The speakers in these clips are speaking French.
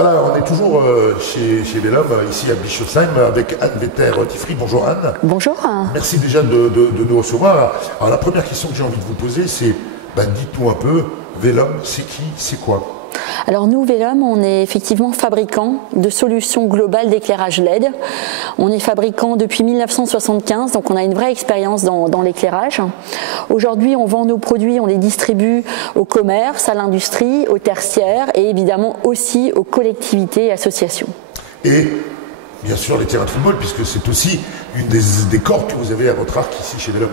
Voilà, on est toujours chez Velom, ici à Bischofsheim, avec Anne Vetter-Tifry. Bonjour Anne. Bonjour. Merci déjà de nous recevoir. Alors la première question que j'ai envie de vous poser, c'est, dites-nous un peu, Velom, c'est qui, c'est quoi? Alors nous, Velom, on est effectivement fabricant de solutions globales d'éclairage LED. On est fabricant depuis 1975, donc on a une vraie expérience dans l'éclairage. Aujourd'hui, on vend nos produits, on les distribue au commerce, à l'industrie, au tertiaire et évidemment aussi aux collectivités et associations. Et bien sûr les terrains de football, puisque c'est aussi une des cordes que vous avez à votre arc ici chez Velom.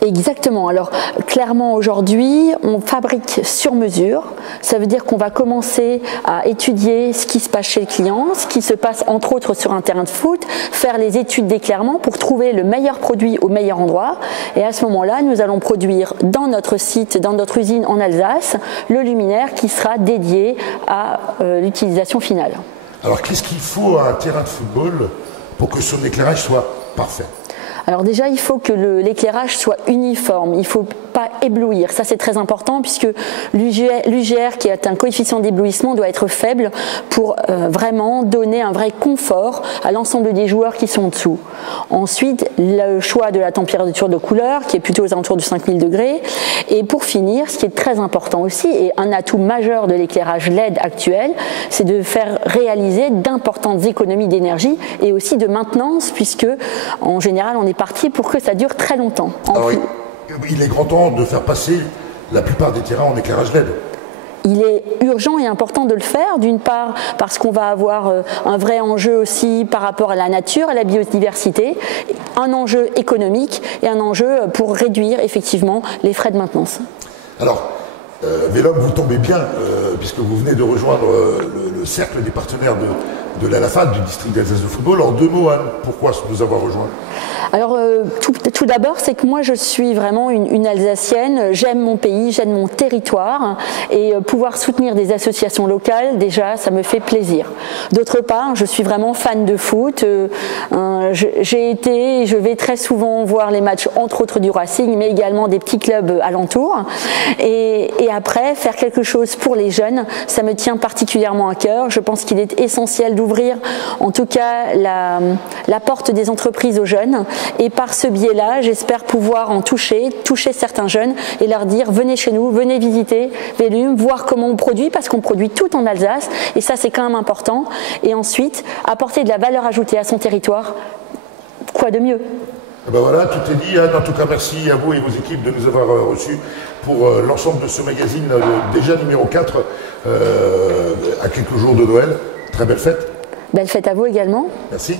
Exactement. Alors clairement aujourd'hui, on fabrique sur mesure. Ça veut dire qu'on va commencer à étudier ce qui se passe chez le client, ce qui se passe entre autres sur un terrain de foot, faire les études d'éclairement pour trouver le meilleur produit au meilleur endroit. Et à ce moment-là, nous allons produire dans notre site, dans notre usine en Alsace, le luminaire qui sera dédié à l'utilisation finale. Alors qu'est-ce qu'il faut à un terrain de football pour que son éclairage soit parfait ? Alors déjà, il faut que l'éclairage soit uniforme, il ne faut pas éblouir. Ça, c'est très important puisque l'UGR, qui est un coefficient d'éblouissement, doit être faible pour vraiment donner un vrai confort à l'ensemble des joueurs qui sont en dessous. Ensuite, le choix de la température de couleur, qui est plutôt aux alentours de 5000 degrés. Et pour finir, ce qui est très important aussi, et un atout majeur de l'éclairage LED actuel, c'est de faire réaliser d'importantes économies d'énergie et aussi de maintenance, puisque en général, on est parti pour que ça dure très longtemps. Alors, il est grand temps de faire passer la plupart des terrains en éclairage LED. Il est urgent et important de le faire, d'une part parce qu'on va avoir un vrai enjeu aussi par rapport à la nature, à la biodiversité, un enjeu économique et un enjeu pour réduire effectivement les frais de maintenance. Alors, Velom, vous tombez bien, puisque vous venez de rejoindre le cercle des partenaires de l'ALAFA, du district d'Alsace de football. En deux mots, Anne, pourquoi nous avoir rejoints ? Alors tout d'abord, c'est que moi je suis vraiment une Alsacienne, j'aime mon pays, j'aime mon territoire et pouvoir soutenir des associations locales, déjà ça me fait plaisir. D'autre part, je suis vraiment fan de foot, j'ai été et je vais très souvent voir les matchs entre autres du Racing mais également des petits clubs alentours et après faire quelque chose pour les jeunes, ça me tient particulièrement à cœur. Je pense qu'il est essentiel d'ouvrir en tout cas la porte des entreprises aux jeunes. Et par ce biais-là, j'espère pouvoir en toucher certains jeunes et leur dire venez chez nous, venez visiter Velom, voir comment on produit parce qu'on produit tout en Alsace et ça c'est quand même important. Et ensuite, apporter de la valeur ajoutée à son territoire, quoi de mieux ? Et ben voilà, tout est dit. Anne, en tout cas, merci à vous et vos équipes de nous avoir reçus pour l'ensemble de ce magazine, déjà numéro 4, à quelques jours de Noël. Très belle fête. Belle fête à vous également. Merci.